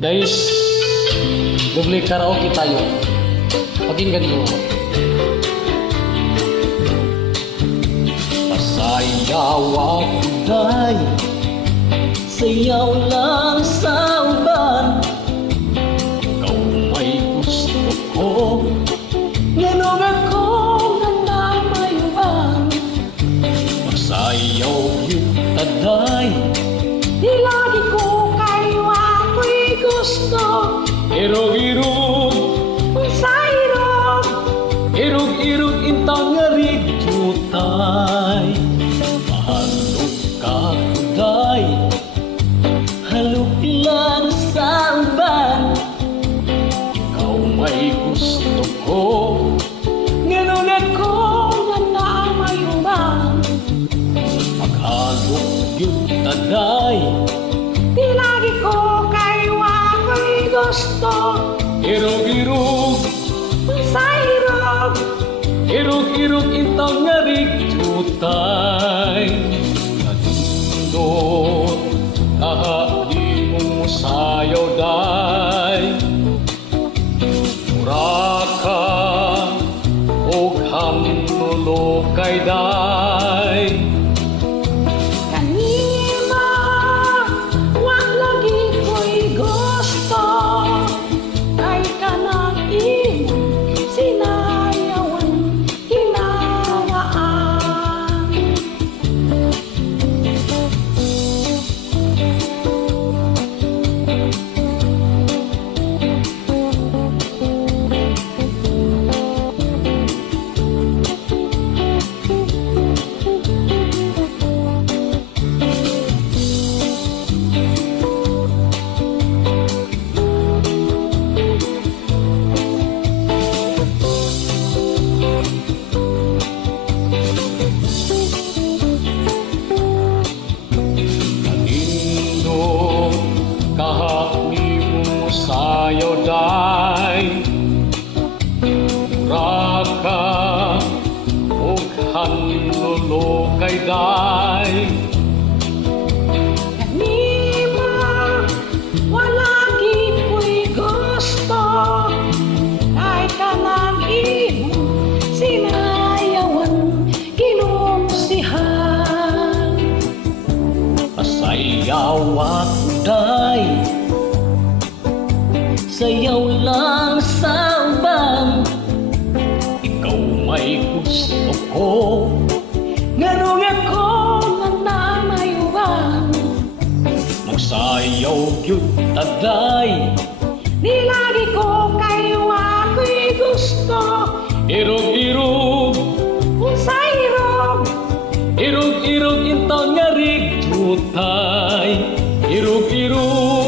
Guys, doble karaoke tayo. Pakinggan nyo. Pasayaw ako day, sayaw lang sa uban. Ikaw may gusto ko, ngayon ako nanamayuan. Pasayaw yun taday, Di lagi ko kayo ako'y gusto. irog-irog, Unsay-irog, irog-irog intang ngarig jutay. Mahalog ka kuday, halog lang sa uban. Ikaw may gusto ko, ngayon ako nanamayuan. maghalog yung taday. Di lagi ko kayo ako'y gusto. Irog-irog, Unsay-irog, irog-irog intang ngarig jutay. Nadindot, kahapdi mo sayaw day. Muraka, og hanulo kay day. kanina wag lagi ko'y gusto. Kay kanang imong sinayawan hinaraan. Nadindot, kahapdi mo sayaw day. Muraka, og hanulo kay day. Kanima wala gid ko'y gusto. Kay kanang imong sinayawan kinumsihan. Pasayaw ako day, sayaw lang sa uban. Ikaw may gusto ko, Ganong ako nanamayuan. magsayaw yun taday. Di lagi ko kayo ako'y gusto. Irog-irog, Unsay-irog, irog-irog intang ngarig jutay. Irog-irog,